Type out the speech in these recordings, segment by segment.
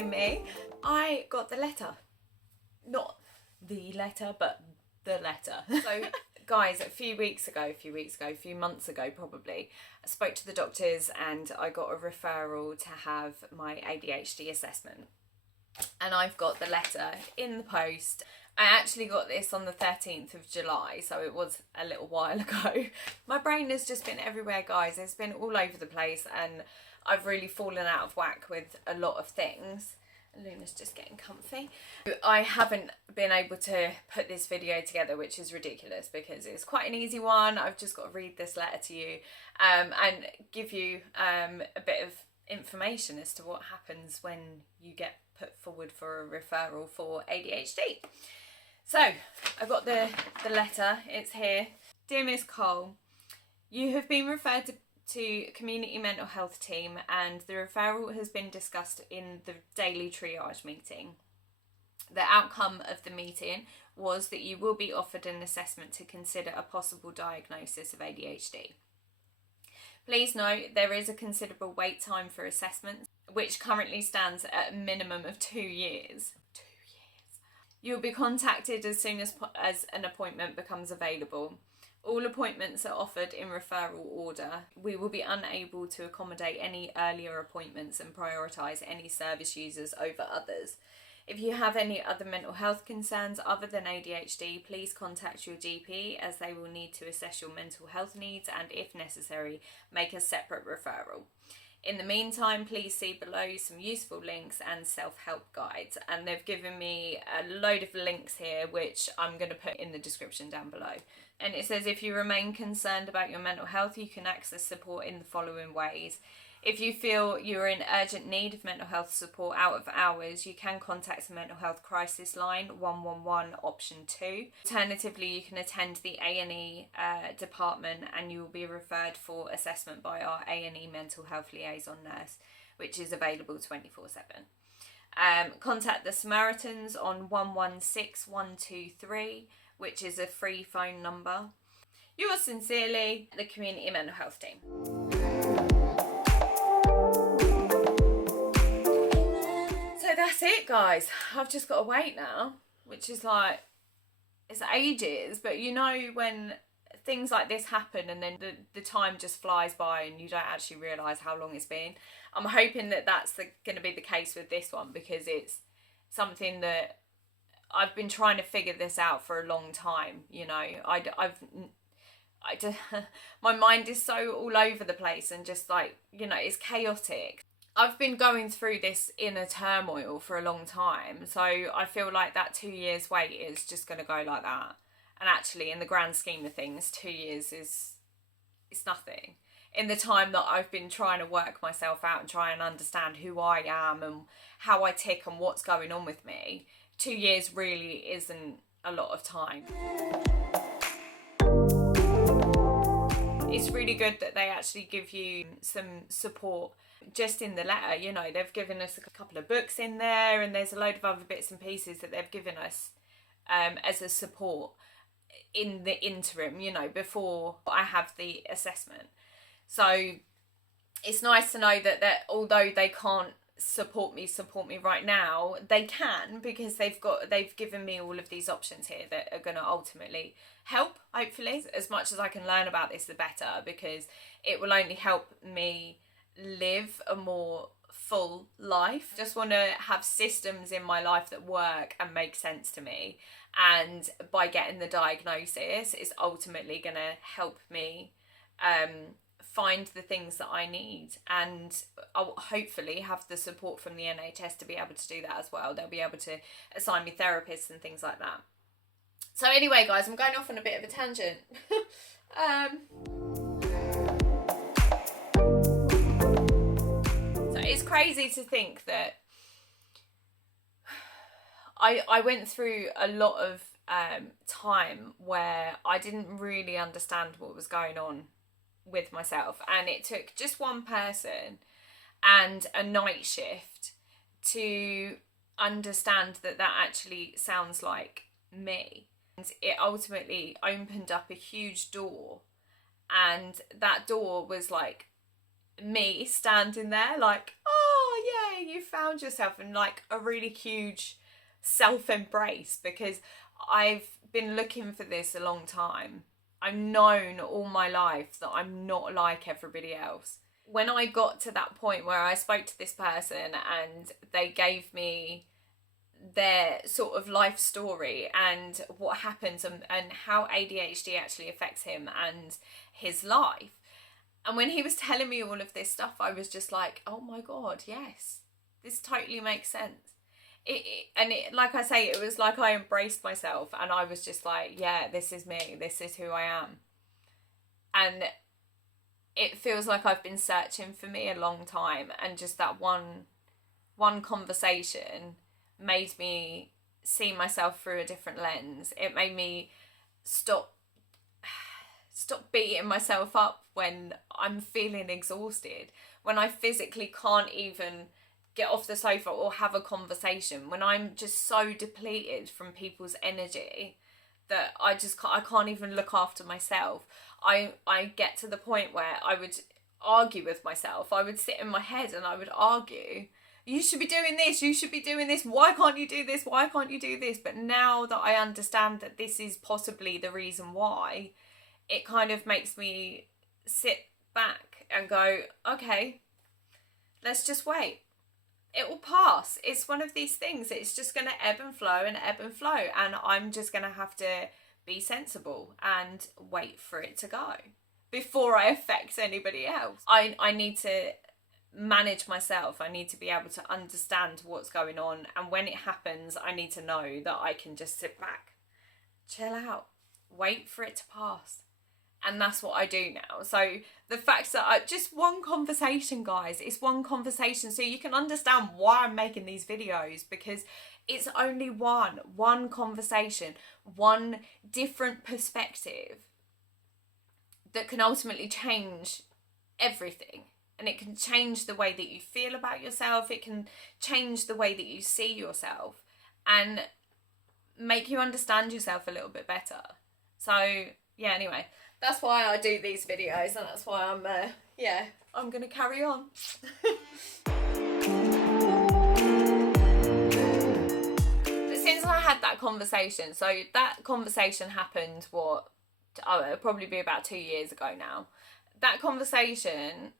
joining me. I got the letter. Not the letter, but the letter. So guys, a few months ago probably, I spoke to the doctors and I got a referral to have my ADHD assessment. And I've got the letter in the post. I actually got this on the 13th of July, so it was a little while ago. My brain has just been everywhere, guys. It's been all over the place and I've really fallen out of whack with a lot of things. Luna's just getting comfy. I haven't been able to put this video together, which is ridiculous because it's quite an easy one. I've just got to read this letter to you and give you a bit of information as to what happens when you get put forward for a referral for ADHD. So I got the letter, it's here. Dear Miss Cole, you have been referred to community mental health team and the referral has been discussed in the daily triage meeting. The outcome of the meeting was that you will be offered an assessment to consider a possible diagnosis of ADHD. Please note there is a considerable wait time for assessments, which currently stands at a minimum of 2 years. 2 years. You'll be contacted as soon as an appointment becomes available. All appointments are offered in referral order. We will be unable to accommodate any earlier appointments and prioritise any service users over others. If you have any other mental health concerns other than ADHD, please contact your GP as they will need to assess your mental health needs and, if necessary, make a separate referral. In the meantime, please see below some useful links and self-help guides. And they've given me a load of links here, which I'm going to put in the description down below. And it says if you remain concerned about your mental health, you can access support in the following ways. If you feel you're in urgent need of mental health support out of hours, you can contact the mental health crisis line 111 option 2. Alternatively, you can attend the A&E department and you will be referred for assessment by our A&E mental health liaison nurse, which is available 24/7. Contact the Samaritans on 116123, which is a free phone number. Yours sincerely, the Community Mental Health Team. So that's it, guys. I've just got to wait now, which is like, it's ages, but you know when things like this happen and then the time just flies by and you don't actually realise how long it's been. I'm hoping that that's going to be the case with this one because it's something that I've been trying to figure this out for a long time, you know. My mind is so all over the place and just like, you know, it's chaotic. I've been going through this inner turmoil for a long time, so I feel like that 2 years wait is just going to go like that. And actually, in the grand scheme of things, 2 years is nothing. In the time that I've been trying to work myself out and try and understand who I am and how I tick and what's going on with me, 2 years really isn't a lot of time. It's really good that they actually give you some support just in the letter. You know, they've given us a couple of books in there and there's a load of other bits and pieces that they've given us as a support in the interim, you know, before I have the assessment. So it's nice to know that although they can't support me right now, they can, because they've given me all of these options here that are going to ultimately help, hopefully. As much as I can learn about this, the better, because it will only help me live a more full life. Just want to have systems in my life that work and make sense to me, and by getting the diagnosis, it's ultimately going to help me find the things that I need, and I'll hopefully have the support from the NHS to be able to do that as well. They'll be able to assign me therapists and things like that. So anyway, guys, I'm going off on a bit of a tangent. So it's crazy to think that I went through a lot of time where I didn't really understand what was going on with myself, and it took just one person and a night shift to understand that actually sounds like me. And it ultimately opened up a huge door, and that door was like me standing there like, oh yeah, you found yourself, and like a really huge self-embrace, because I've been looking for this a long time. I've known all my life that I'm not like everybody else. When I got to that point where I spoke to this person and they gave me their sort of life story and what happens, and how ADHD actually affects him and his life, and when he was telling me all of this stuff, I was just like, oh my God, yes, this totally makes sense. It like I say, it was like I embraced myself, and I was just like, yeah, this is me, this is who I am. And it feels like I've been searching for me a long time, and just that one conversation made me see myself through a different lens. It made me stop beating myself up when I'm feeling exhausted, when I physically can't even get off the sofa or have a conversation, when I'm just so depleted from people's energy that I can't even look after myself. I get to the point where I would argue with myself. I would sit in my head and I would argue, you should be doing this, you should be doing this, why can't you do this, why can't you do this? But now that I understand that this is possibly the reason why, it kind of makes me sit back and go, okay, let's just wait. It will pass. It's one of these things. It's just going to ebb and flow and ebb and flow. And I'm just going to have to be sensible and wait for it to go before I affect anybody else. I need to manage myself. I need to be able to understand what's going on. And when it happens, I need to know that I can just sit back, chill out, wait for it to pass. And that's what I do now. So the fact that just one conversation, guys, it's one conversation. So you can understand why I'm making these videos, because it's only one conversation, one different perspective that can ultimately change everything. And it can change the way that you feel about yourself. It can change the way that you see yourself and make you understand yourself a little bit better. So yeah, anyway, that's why I do these videos, and that's why I'm going to carry on. But since I had that conversation, so that conversation happened, it'll probably be about 2 years ago now. That conversation,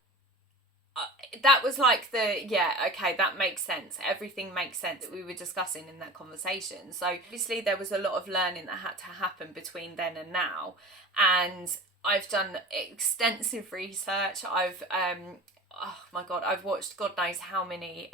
that was like okay, that makes sense. Everything makes sense that we were discussing in that conversation. So obviously there was a lot of learning that had to happen between then and now. And I've done extensive research. I've oh my God, I've watched God knows how many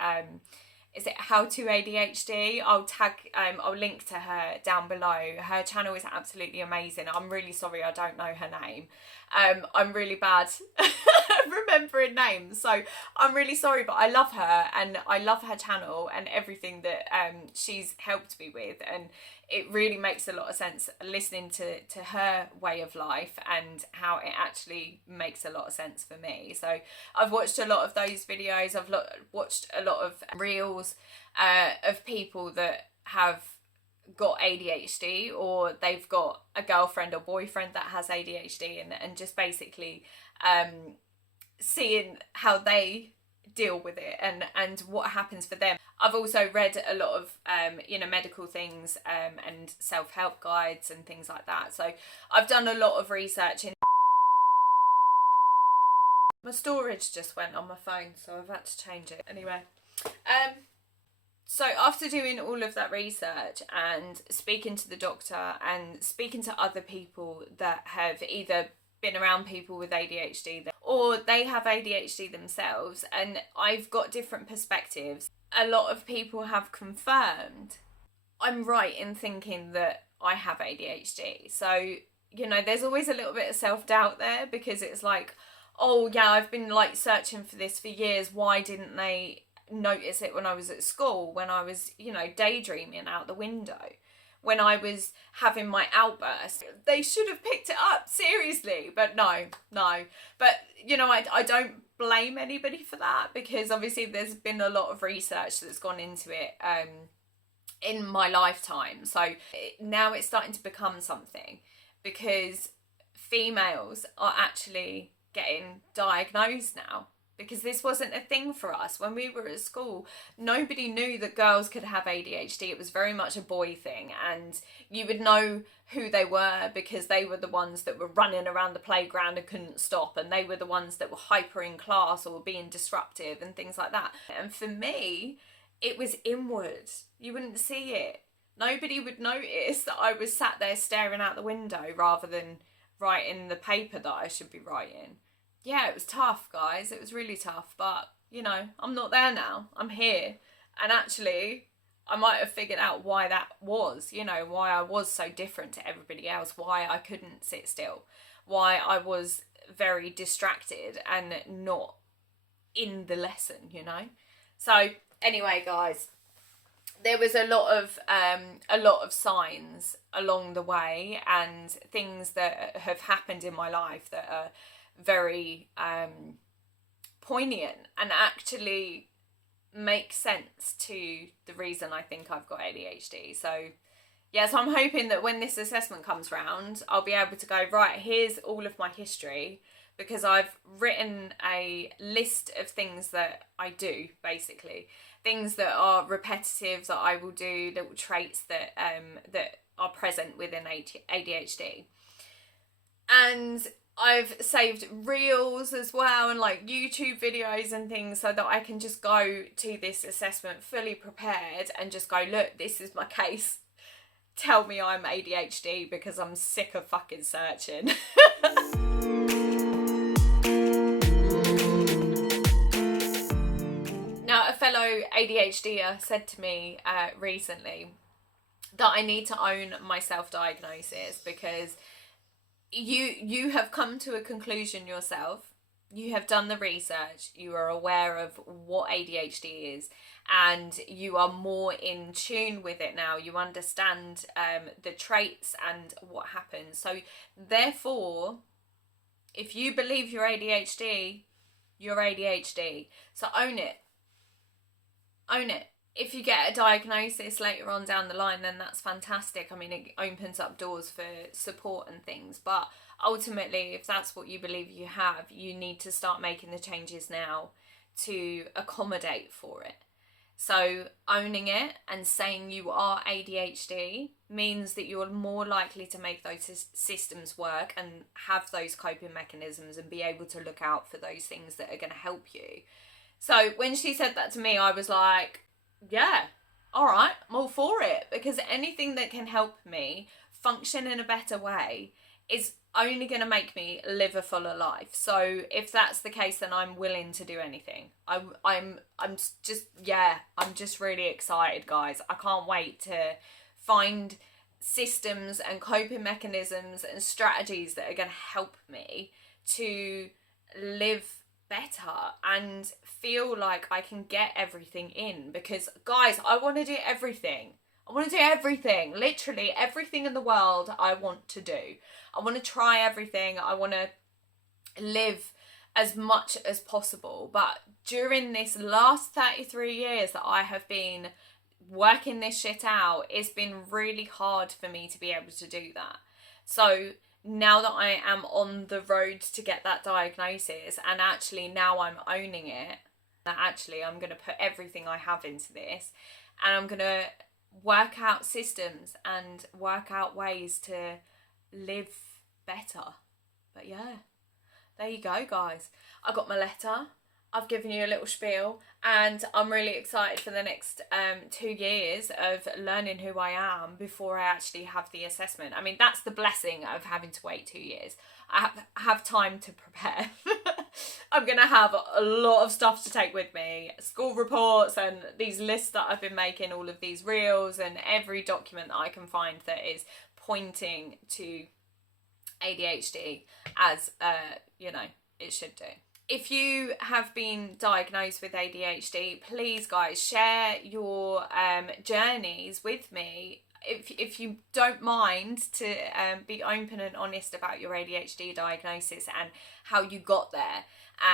is it How to ADHD? I'll link to her down below. Her channel is absolutely amazing. I'm really sorry I don't know her name. I'm really bad at remembering names, so I'm really sorry, but I love her and I love her channel and everything that she's helped me with, and it really makes a lot of sense listening to her way of life and how it actually makes a lot of sense for me. So I've watched a lot of those videos. I've watched a lot of reels of people that have got ADHD, or they've got a girlfriend or boyfriend that has ADHD, and just basically seeing how they deal with it and what happens for them. I've also read a lot of medical things and self-help guides and things like that. So I've done a lot of research in. My storage just went on my phone, so I've had to change it. Anyway, so after doing all of that research and speaking to the doctor and speaking to other people that have either been around people with ADHD or they have ADHD themselves, and I've got different perspectives, a lot of people have confirmed I'm right in thinking that I have ADHD. So, there's always a little bit of self-doubt there, because it's like, oh yeah, I've been like searching for this for years. Why didn't they notice it when I was at school, when I was, daydreaming out the window, when I was having my outburst? They should have picked it up, seriously. But no. But, I don't blame anybody for that, because obviously there's been a lot of research that's gone into it in my lifetime. So now it's starting to become something, because females are actually getting diagnosed now because this wasn't a thing for us. When we were at school, nobody knew that girls could have ADHD. It was very much a boy thing, and you would know who they were because they were the ones that were running around the playground and couldn't stop, and they were the ones that were hyper in class or being disruptive and things like that. And for me, it was inward. You wouldn't see it. Nobody would notice that I was sat there staring out the window rather than writing the paper that I should be writing. Yeah, it was tough, guys. It was really tough. But, you know, I'm not there now. I'm here. And actually, I might have figured out why that was, you know, why I was so different to everybody else, why I couldn't sit still, why I was very distracted and not in the lesson, you know. So anyway, guys, there was a lot of signs along the way and things that have happened in my life that are very poignant and actually make sense to the reason I think I've got ADHD. So yeah, so I'm hoping that when this assessment comes round, I'll be able to go, right, here's all of my history, because I've written a list of things that I do, basically. Things that are repetitive that I will do, little traits that that are present within ADHD. And I've saved reels as well and like YouTube videos and things so that I can just go to this assessment fully prepared and just go, look, this is my case. Tell me I'm ADHD because I'm sick of fucking searching. Now, a fellow ADHDer said to me recently that I need to own my self-diagnosis because you have come to a conclusion yourself. You have done the research. You are aware of what ADHD is, and you are more in tune with it now. You understand the traits and what happens. So therefore, if you believe you're ADHD, you're ADHD. So own it. Own it. If you get a diagnosis later on down the line, then that's fantastic. I mean, it opens up doors for support and things. But ultimately, if that's what you believe you have, you need to start making the changes now to accommodate for it. So owning it and saying you are ADHD means that you're more likely to make those systems work and have those coping mechanisms and be able to look out for those things that are going to help you. So when she said that to me, I was like, yeah, all right, I'm all for it, because anything that can help me function in a better way is only going to make me live a fuller life. So if that's the case, then I'm willing to do anything. I'm just really excited, guys. I can't wait to find systems and coping mechanisms and strategies that are going to help me to live better and feel like I can get everything in, because guys, I want to do everything. I want to do everything, literally everything in the world I want to do. I want to try everything. I want to live as much as possible. But during this last 33 years that I have been working this shit out, it's been really hard for me to be able to do that. So now that I am on the road to get that diagnosis, and actually now I'm owning it, that actually I'm going to put everything I have into this, and I'm going to work out systems and work out ways to live better. But yeah, there you go, guys. I got my letter. I've given you a little spiel, and I'm really excited for the next 2 years of learning who I am before I actually have the assessment. I mean, that's the blessing of having to wait 2 years. I have time to prepare. I'm going to have a lot of stuff to take with me. School reports and these lists that I've been making, all of these reels and every document that I can find that is pointing to ADHD as, it should do. If you have been diagnosed with ADHD, please, guys, share your journeys with me. If you don't mind to be open and honest about your ADHD diagnosis and how you got there,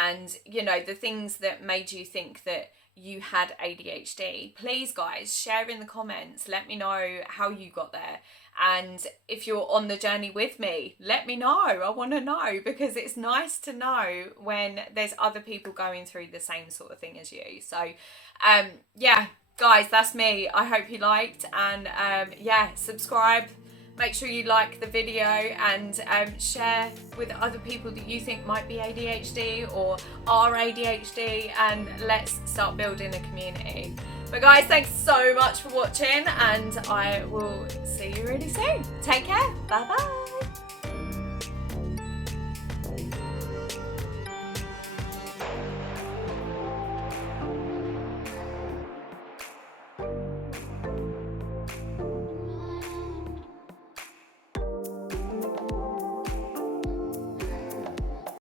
and, you know, the things that made you think that you had ADHD, please, guys, share in the comments. Let me know how you got there. And if you're on the journey with me, let me know. I want to know, because it's nice to know when there's other people going through the same sort of thing as you. So yeah, guys, that's me. I hope you liked, and yeah, subscribe. Make sure you like the video and share with other people that you think might be ADHD or are ADHD, and let's start building a community. But guys, thanks so much for watching, and I will see you really soon. Take care. Bye bye.